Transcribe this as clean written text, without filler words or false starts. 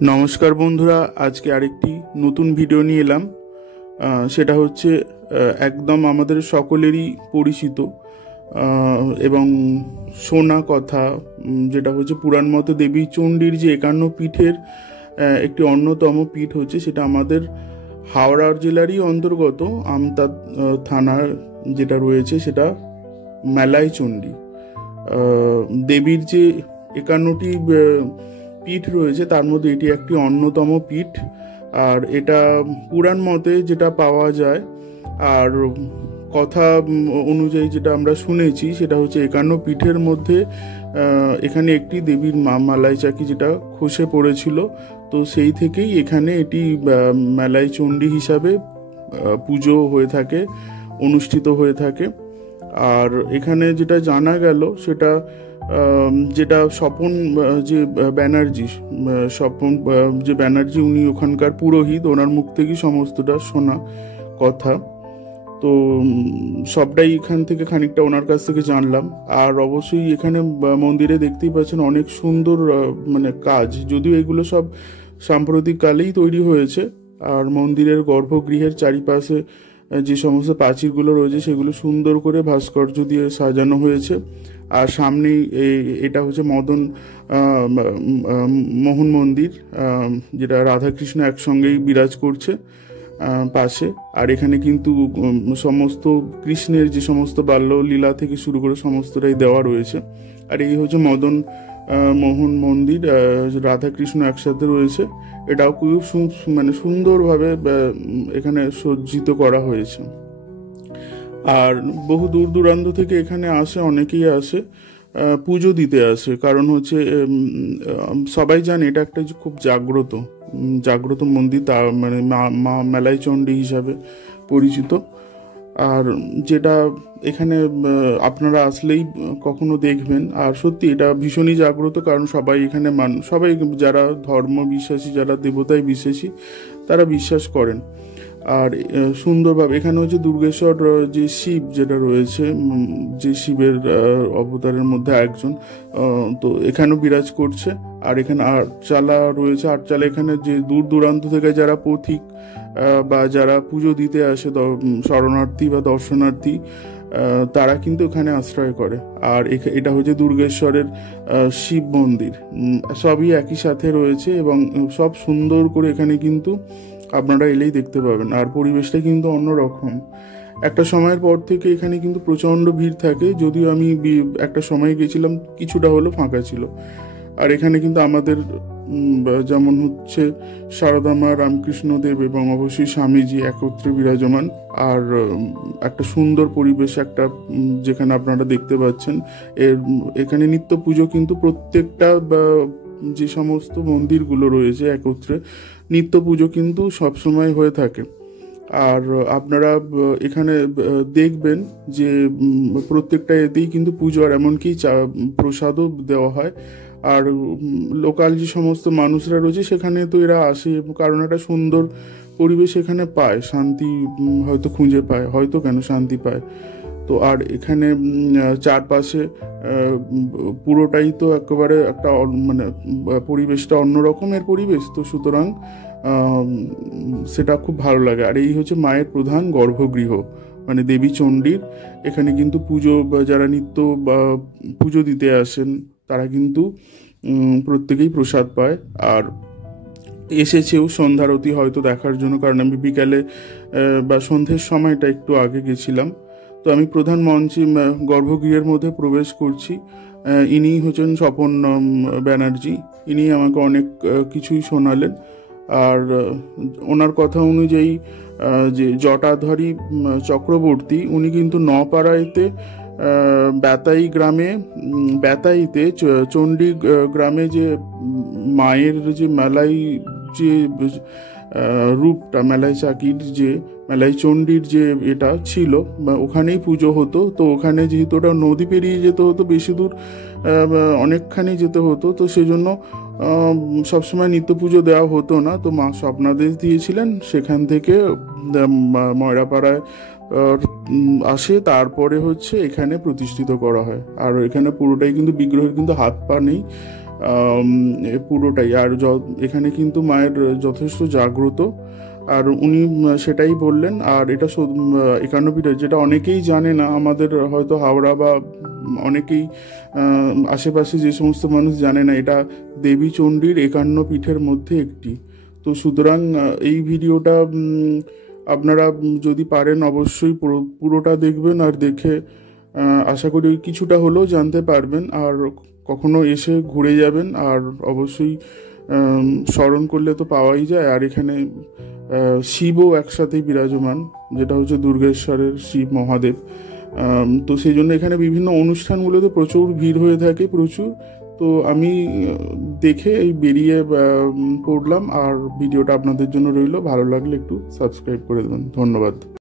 নমস্কার বন্ধুরা, আজকে আরেকটি নতুন ভিডিও নিয়ে এলাম। সেটা হচ্ছে একদম আমাদের সকলেরই পরিচিত এবং শোনা কথা, যেটা হচ্ছে পুরাণ মতে দেবী চণ্ডীর যে 51 পীঠের একটি অন্যতম পীঠ হচ্ছে, সেটা আমাদের হাওড়া জেলারই অন্তর্গত আমতা থানার যেটা রয়েছে সেটা মেলাই চণ্ডী। দেবীর যে 51টি পীঠ রয়েছে তার মধ্যে এটি একটি অন্যতম পীঠ। আর এটা পুরাণ মতে যেটা পাওয়া যায় আর কথা অনুযায়ী যেটা আমরা শুনেছি, সেটা হচ্ছে 51 পীঠের মধ্যে এখানে একটি দেবীর মালাই চাকি যেটা খসে পড়েছিল। তো সেই থেকেই এখানে এটি মেলাই চণ্ডী হিসাবে পুজো হয়ে থাকে, অনুষ্ঠিত হয়ে থাকে। আর এখানে যেটা জানা গেল সেটা যেটা স্বপন যে ব্যানার্জি, স্বপন যে ব্যানার্জি উনি ওখানকার পুরোহিত, ওনার মুখ থেকেই সমস্তটা শোনা কথা। তো সবটাই এখান থেকে খানিকটা ওনার কাছ থেকে জানলাম। আর অবশ্যই এখানে মন্দিরে দেখতেই পাচ্ছেন অনেক সুন্দর মানে কাজ, যদিও এগুলো সব সাম্প্রতিক কালেই তৈরি হয়েছে। আর মন্দিরের গর্ভগৃহের চারিপাশে যে সমস্ত প্রাচীরগুলো রয়েছে সেগুলো সুন্দর করে ভাস্কর্য দিয়ে সাজানো হয়েছে। আর সামনেই এটা হচ্ছে মোহন মন্দির, যেটা রাধাকৃষ্ণ একসঙ্গেই বিরাজ করছে পাশে। আর এখানে কিন্তু সমস্ত কৃষ্ণের যে সমস্ত বাল্য লীলা থেকে শুরু করে সমস্তটাই দেওয়া রয়েছে। আর এই হচ্ছে মোহন মন্দির, রাধাকৃষ্ণ একসাথে রয়েছে। এটাও খুব মানে সুন্দরভাবে এখানে সজ্জিত করা হয়েছে। আর বহু দূর দূরান্ত থেকে এখানে আসে, অনেকেই আসে পুজো দিতে আসে। কারণ হচ্ছে সবাই জানে এটা একটা খুব জাগ্রত মন্দির, তা মানে মা মেলাই চণ্ডী হিসাবে পরিচিত। আর যেটা এখানে আপনারা আসলেই কখনো দেখবেন। আর সত্যি এটা ভীষণই জাগ্রত, কারণ সবাই এখানে সবাই যারা ধর্ম বিশ্বাসী, যারা দেবতায় বিশ্বাসী, তারা বিশ্বাস করেন। আর সুন্দরভাবে এখানে হচ্ছে দুর্গেশ্বর যে শিব যেটা রয়েছে, যে শিবের অবতারের মধ্যে একজন, তো এখানেও বিরাজ করছে। আর এখানে আটচালা রয়েছে। আটচালা এখানে যে দূর দূরান্ত থেকে যারা পথিক বা যারা পুজো দিতে আসে, শরণার্থী বা দর্শনার্থী, তারা কিন্তু এখানে আশ্রয় করে। আর এটা হচ্ছে দুর্গেশ্বরের শিব মন্দির, সবই একই সাথে রয়েছে এবং সব সুন্দর করে এখানে কিন্তু আপনারা এলেই দেখতে পাবেন। আর পরিবেশটা কিন্তু অন্যরকম। একটা সময়ের পর থেকে এখানে কিন্তু প্রচণ্ড ভিড় থাকে, যদিও আমি একটা সময় গেছিলাম কিছুটা হলো ফাঁকা ছিল। আর এখানে কিন্তু আমাদের যেমন হচ্ছে সারদা মা, রামকৃষ্ণদেব এবং অবশ্যই স্বামীজি একত্রে বিরাজমান। আর একটা সুন্দর পরিবেশ, একটা যেখানে আপনারা দেখতে পাচ্ছেন এখানে নিত্য পুজো কিন্তু প্রত্যেকটা যে সমস্ত মন্দিরগুলো রয়েছে একত্রে নিত্য পুজো কিন্তু সবসময় হয়ে থাকে। আর আপনারা এখানে দেখবেন যে প্রত্যেকটা এতেই কিন্তু পুজো, আর এমনকি প্রসাদও দেওয়া হয়। আর লোকাল যে সমস্ত মানুষরা রয়েছে সেখানে তো এরা আসে, কারণ একটা সুন্দর পরিবেশ এখানে পায়, শান্তি হয়তো খুঁজে পায়, হয়তো কেন শান্তি পায়। তো আর এখানে চারপাশে পুরোটাই তো একেবারে একটা মানে পরিবেশটা অন্য রকমের পরিবেশ, তো সুতরাং সেটা খুব ভালো লাগে। আর এই হচ্ছে মায়ের প্রধান গর্ভগৃহ, মানে দেবী চণ্ডীর। এখানে কিন্তু পুজো, যারা নিত্য পুজো দিতে আসেন তারা কিন্তু প্রত্যেকেই প্রসাদ পায়। আর এসেছেও সন্ধ্যারতি হয়তো দেখার জন্য, কারণ আমি বিকালে বা সন্ধ্যের সময়টা একটু আগে গেছিলাম। তো আমি প্রধান মঞ্চে গর্ভগৃহের মধ্যে প্রবেশ করছি। ইনি হচ্ছেন স্বপন ব্যানার্জি। ইনি আমাকে অনেক কিছুই শোনালেন। আর ওনার কথা অনুযায়ী যে জটাধারী চক্রবর্তী, উনি কিন্তু নপাড়াইতে বেতাইতে চণ্ডী গ্রামে যে মায়ের যে মেলাই যে রূপটা, মেলাই চাকির যে মেলাই চণ্ডীর যে এটা ছিল, ওখানেই পুজো হতো। তো ওখানে যেহেতু ওটা নদী পেরিয়ে যেতে হতো, বেশি দূর অনেকখানি যেতে হতো, তো সেই জন্য সবসময় নিত্য পুজো দেওয়া হতো না। তো মা স্বপ্নাদেশ দিয়েছিলেন, সেখান থেকে ময়রাপাড়ায় আসে, তারপরে হচ্ছে এখানে প্রতিষ্ঠিত করা হয়। আর এখানে পুরোটাই কিন্তু বিগ্রহের কিন্তু হাত পা নেই, পুরোটাই। আর এখানে কিন্তু মায়ের যথেষ্ট জাগ্রত, আর উনি সেটাই বললেন। আর এটা 51 পিঠের, যেটা অনেকেই জানে না, আমাদের হয়তো হাওড়া বা অনেকেই আশেপাশে যে সমস্ত মানুষ জানে না, এটা দেবী চণ্ডীর 51 পীঠের মধ্যে একটি। তো সুতরাং এই ভিডিওটা আপনারা যদি পারেন অবশ্যই পুরোটা দেখবেন, আর দেখে আশা করি কিছুটা হলেও জানতে পারবেন। আর কখনো এসে ঘুরে যাবেন, আর অবশ্যই স্মরণ করলে তো পাওয়াই যায়। আর এখানে শিবও একসাথেই বিরাজমান, যেটা হচ্ছে দুর্গেশ্বরের শিব মহাদেব। তো সেই জন্য এখানে বিভিন্ন অনুষ্ঠানগুলোতে প্রচুর ভিড় হয়ে থাকে, প্রচুর। তো আমি দেখে এই বেরিয়ে পড়লাম, আর ভিডিওটা আপনাদের জন্য রইলো। ভালো লাগলে একটু সাবস্ক্রাইব করে দেবেন। ধন্যবাদ।